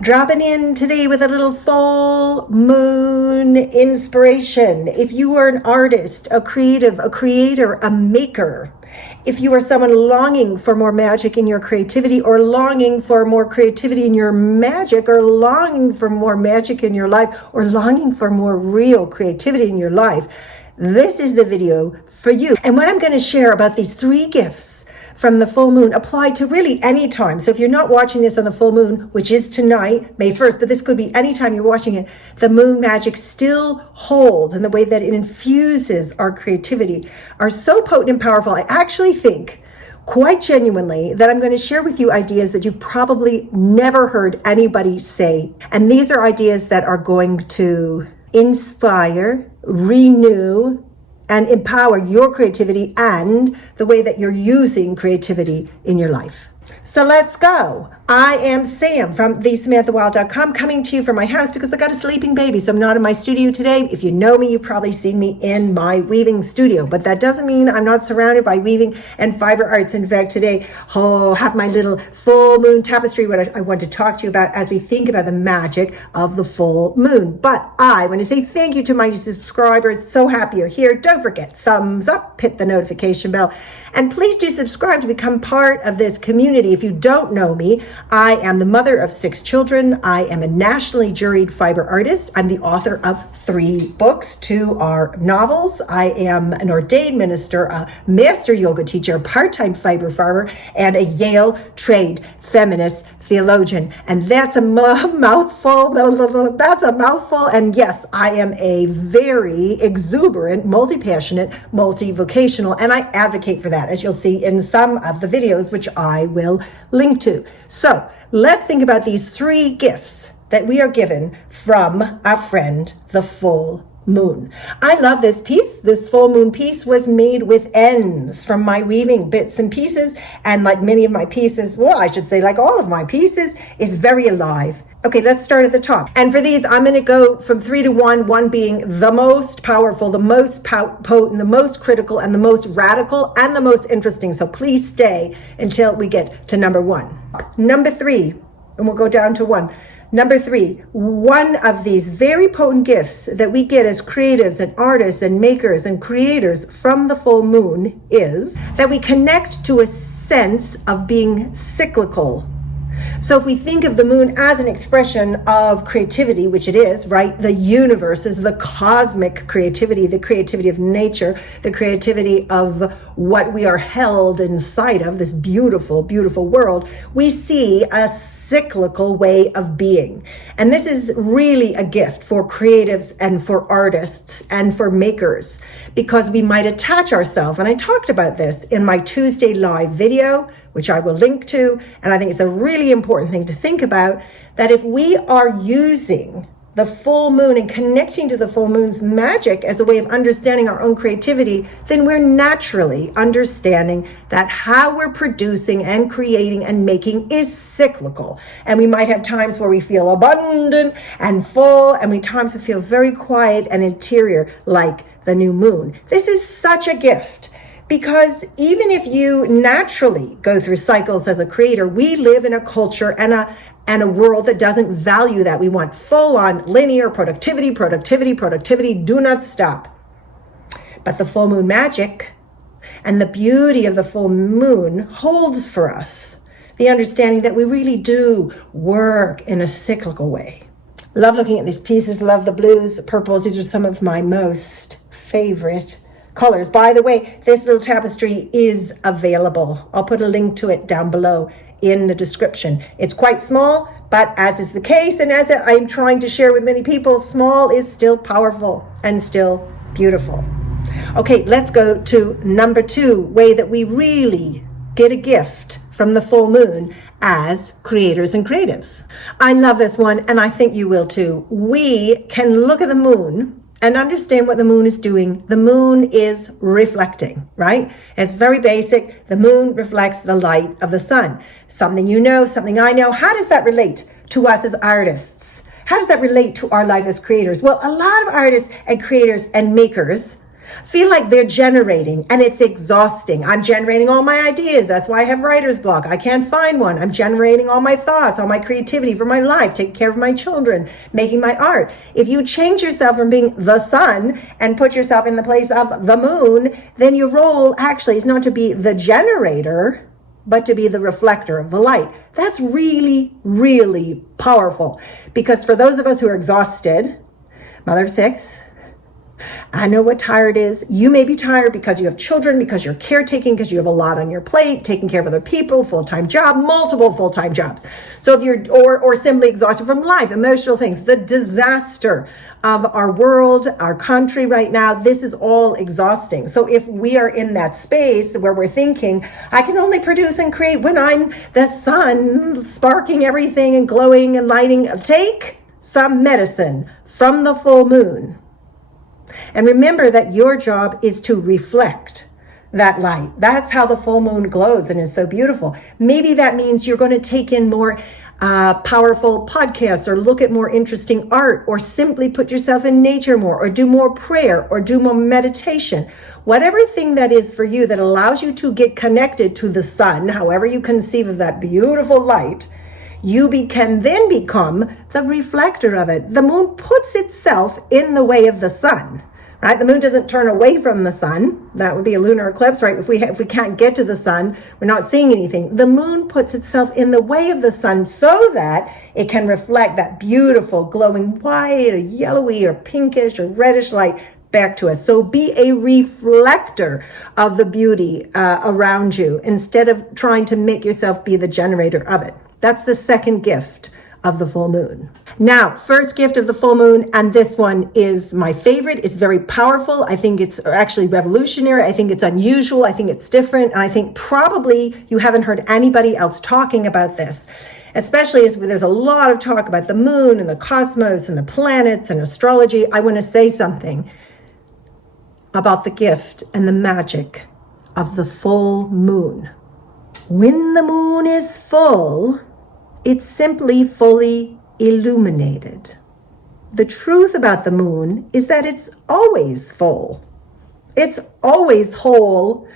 Dropping in today with a little full moon inspiration. If you are an artist, a creative, a creator, a maker, if you are someone longing for more magic in your creativity, or longing for more creativity in your magic, or longing for more magic in your life, or longing for more real creativity in your life, this is the video for you. And what I'm going to share about these 3 gifts from the full moon apply to really any time. So if you're not watching this on the full moon, which is tonight, May 1st, but this could be any time you're watching it, the moon magic still holds, and the way that it infuses our creativity are so potent and powerful. I actually think, quite genuinely, that I'm going to share with you ideas that you've probably never heard anybody say. And these are ideas that are going to inspire, renew, and empower your creativity and the way that you're using creativity in your life. So let's go. I am Sam from thesamanthawild.com, coming to you from my house because I got a sleeping baby, so I'm not in my studio today. If you know me, you've probably seen me in my weaving studio, but that doesn't mean I'm not surrounded by weaving and fiber arts. In fact, today, have my little full moon tapestry, what I want to talk to you about as we think about the magic of the full moon. But I want to say thank you to my subscribers. So happy you're here. Don't forget, thumbs up, hit the notification bell, and please do subscribe to become part of this community. If you don't know me, I am the mother of 6 children. I am a nationally juried fiber artist. I'm the author of 3 books. 2 are novels. I am an ordained minister, a master yoga teacher, a part-time fiber farmer, and a Yale trained feminist theologian. And that's a mouthful. That's a mouthful. And yes, I am a very exuberant, multi-passionate, multi-vocational, and I advocate for that, as you'll see in some of the videos, which I will link to. So let's think about these 3 gifts that we are given from our friend, the full moon. I love this piece. This full moon piece was made with ends from my weaving bits and pieces. And like many of my pieces, well, I should say like all of my pieces, is very alive. Okay, let's start at the top. And for these, I'm going to go from 3 to 1, 1 being the most powerful, the most potent, the most critical, and the most radical, and the most interesting. So please stay until we get to number 1. Number 3, and we'll go down to 1. Number 3, one of these very potent gifts that we get as creatives and artists and makers and creators from the full moon is that we connect to a sense of being cyclical. So if we think of the moon as an expression of creativity, which it is, right? The universe is the cosmic creativity, the creativity of nature, the creativity of what we are held inside of, this beautiful, beautiful world. We see a cyclical way of being. And this is really a gift for creatives and for artists and for makers, because we might attach ourselves. And I talked about this in my Tuesday live video, which I will link to. And I think it's a really important thing to think about, that if we are using the full moon and connecting to the full moon's magic as a way of understanding our own creativity, then we're naturally understanding that how we're producing and creating and making is cyclical. And we might have times where we feel abundant and full, and we times we feel very quiet and interior, like the new moon. This is such a gift. Because even if you naturally go through cycles as a creator, we live in a culture and a world that doesn't value that. We want full-on linear productivity, do not stop. But the full moon magic and the beauty of the full moon holds for us the understanding that we really do work in a cyclical way. Love looking at these pieces, love the blues, purples. These are some of my most favorite colors. By the way, this little tapestry is available. I'll put a link to it down below in the description. It's quite small, but as is the case, and as I'm trying to share with many people, small is still powerful and still beautiful. Okay, let's go to number 2, way that we really get a gift from the full moon as creators and creatives. I love this one, and I think you will too. We can look at the moon and understand what the moon is doing. The moon is reflecting, right? It's very basic. The moon reflects the light of the sun. Something you know, something I know. How does that relate to us as artists? How does that relate to our life as creators? Well, a lot of artists and creators and makers feel like they're generating, and it's exhausting. I'm generating all my ideas. That's why I have writer's block. I can't find one. I'm generating all my thoughts, all my creativity for my life, taking care of my children, making my art. If you change yourself from being the sun and put yourself in the place of the moon, then your role actually is not to be the generator, but to be the reflector of the light. That's really, really powerful. Because for those of us who are exhausted, mother of six, I know what tired is. You may be tired because you have children, because you're caretaking, because you have a lot on your plate, taking care of other people, full-time job, multiple full-time jobs. So if you're, or simply exhausted from life, emotional things, the disaster of our world, our country right now, this is all exhausting. So if we are in that space where we're thinking, I can only produce and create when I'm the sun sparking everything and glowing and lighting, take some medicine from the full moon. And remember that your job is to reflect that light. That's how the full moon glows and is so beautiful. Maybe that means you're going to take in more powerful podcasts, or look at more interesting art, or simply put yourself in nature more, or do more prayer, or do more meditation. Whatever thing that is for you that allows you to get connected to the sun, however you conceive of that beautiful light, you can then become the reflector of it. The moon puts itself in the way of the sun, right? The moon doesn't turn away from the sun. That would be a lunar eclipse, right? If we can't get to the sun, we're not seeing anything. The moon puts itself in the way of the sun so that it can reflect that beautiful glowing white or yellowy or pinkish or reddish light back to us. So be a reflector of the beauty around you instead of trying to make yourself be the generator of it. That's the second gift of the full moon. Now, first gift of the full moon, and this one is my favorite. It's very powerful. I think it's actually revolutionary. I think it's unusual. I think it's different. And I think probably you haven't heard anybody else talking about this, especially as there's a lot of talk about the moon and the cosmos and the planets and astrology. I want to say something about the gift and the magic of the full moon. When the moon is full, it's simply fully illuminated. The truth about the moon is that it's always full. It's always whole,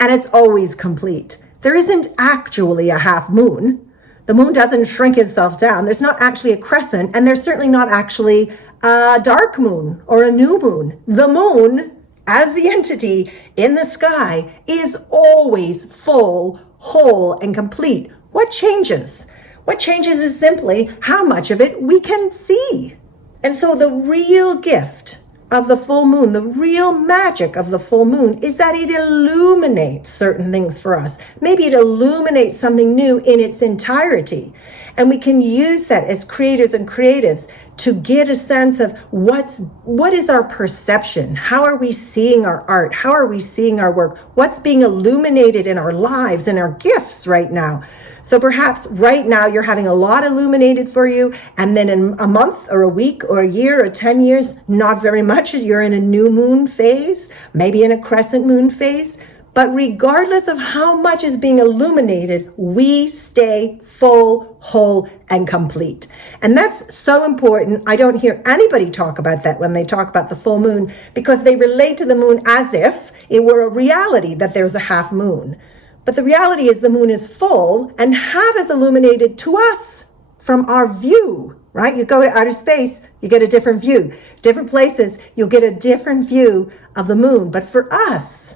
and it's always complete. There isn't actually a half moon. The moon doesn't shrink itself down. There's not actually a crescent, and there's certainly not actually a dark moon or a new moon. The moon, as the entity in the sky, is always full, whole, and complete. What changes? What changes is simply how much of it we can see. And so the real gift of the full moon, the real magic of the full moon, is that it illuminates certain things for us. Maybe it illuminates something new in its entirety. And we can use that as creators and creatives to get a sense of what is our perception? How are we seeing our art? How are we seeing our work? What's being illuminated in our lives and our gifts right now? So perhaps right now you're having a lot illuminated for you, and then in a month or a week or a year or 10 years, not very much. You're in a new moon phase, maybe in a crescent moon phase. But regardless of how much is being illuminated, we stay full, whole, and complete. And that's so important. I don't hear anybody talk about that when they talk about the full moon, because they relate to the moon as if it were a reality that there's a half moon. But the reality is the moon is full and half is illuminated to us from our view, right? You go to outer space, you get a different view. Different places, you'll get a different view of the moon. But for us,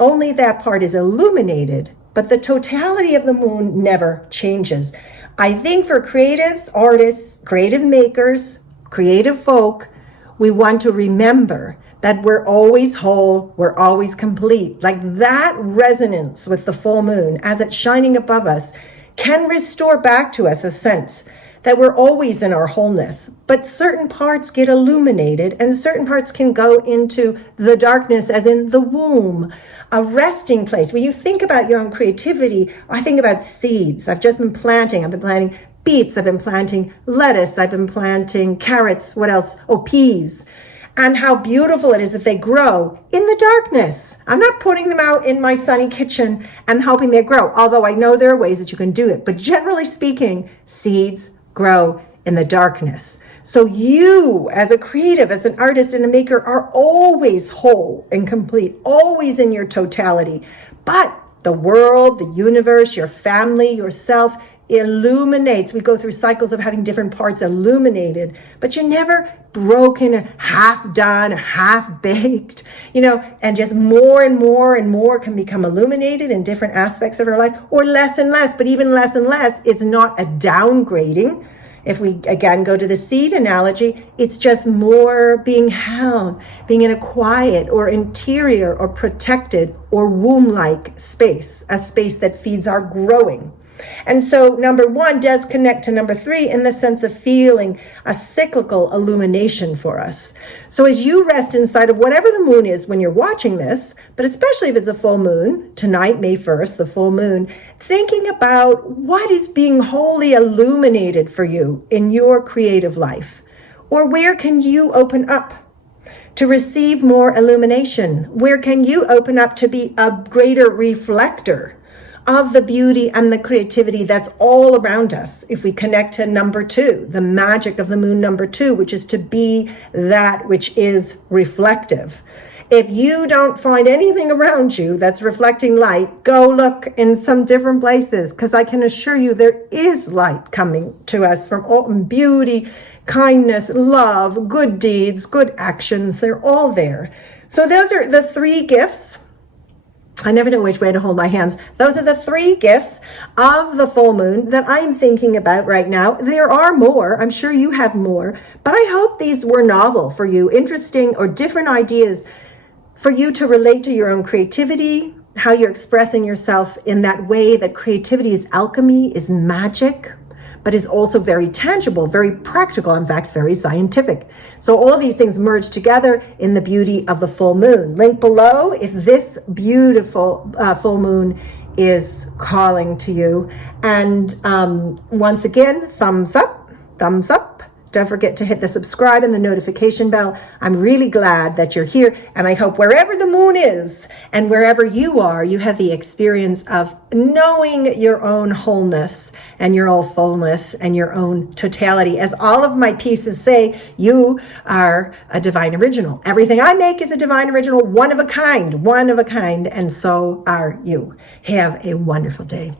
only that part is illuminated, but the totality of the moon never changes. I think for creatives, artists, creative makers, creative folk, we want to remember that we're always whole, we're always complete. Like that resonance with the full moon as it's shining above us can restore back to us a sense that we're always in our wholeness, but certain parts get illuminated and certain parts can go into the darkness, as in the womb, a resting place. When you think about your own creativity, I think about seeds. I've been planting beets, I've been planting lettuce, I've been planting carrots, what else? Oh, peas. And how beautiful it is that they grow in the darkness. I'm not putting them out in my sunny kitchen and hoping they grow, although I know there are ways that you can do it. But generally speaking, seeds grow in the darkness. So you, as a creative, as an artist and a maker, are always whole and complete, always in your totality. But the world, the universe, your family, yourself illuminates. We go through cycles of having different parts illuminated, but you're never broken, half done, half baked, and just more and more and more can become illuminated in different aspects of our life, or less and less. But even less and less is not a downgrading. If we again go to the seed analogy, it's just more being held, being in a quiet or interior or protected or womb-like space, a space that feeds our growing. And so number 1 does connect to number 3 in the sense of feeling a cyclical illumination for us. So as you rest inside of whatever the moon is when you're watching this, but especially if it's a full moon, tonight, May 1st, the full moon, thinking about what is being wholly illuminated for you in your creative life, or where can you open up to receive more illumination? Where can you open up to be a greater reflector of the beauty and the creativity that's all around us? If we connect to number 2, the magic of the moon number 2, which is to be that which is reflective. If you don't find anything around you that's reflecting light, go look in some different places, because I can assure you there is light coming to us from all beauty, kindness, love, good deeds, good actions. They're all there. So those are the 3 gifts. I never know which way to hold my hands. Those are the 3 gifts of the full moon that I'm thinking about right now. There are more. I'm sure you have more, but I hope these were novel for you, interesting or different ideas for you to relate to your own creativity, how you're expressing yourself in that way that creativity is alchemy, is magic, but is also very tangible, very practical, in fact, very scientific. So all these things merge together in the beauty of the full moon. Link below if this beautiful full moon is calling to you. And once again, thumbs up, thumbs up. Don't forget to hit the subscribe and the notification bell. I'm really glad that you're here, and I hope wherever the moon is and wherever you are, you have the experience of knowing your own wholeness and your own fullness and your own totality. As all of my pieces say, you are a divine original. Everything I make is a divine original, one of a kind, and so are you. Have a wonderful day.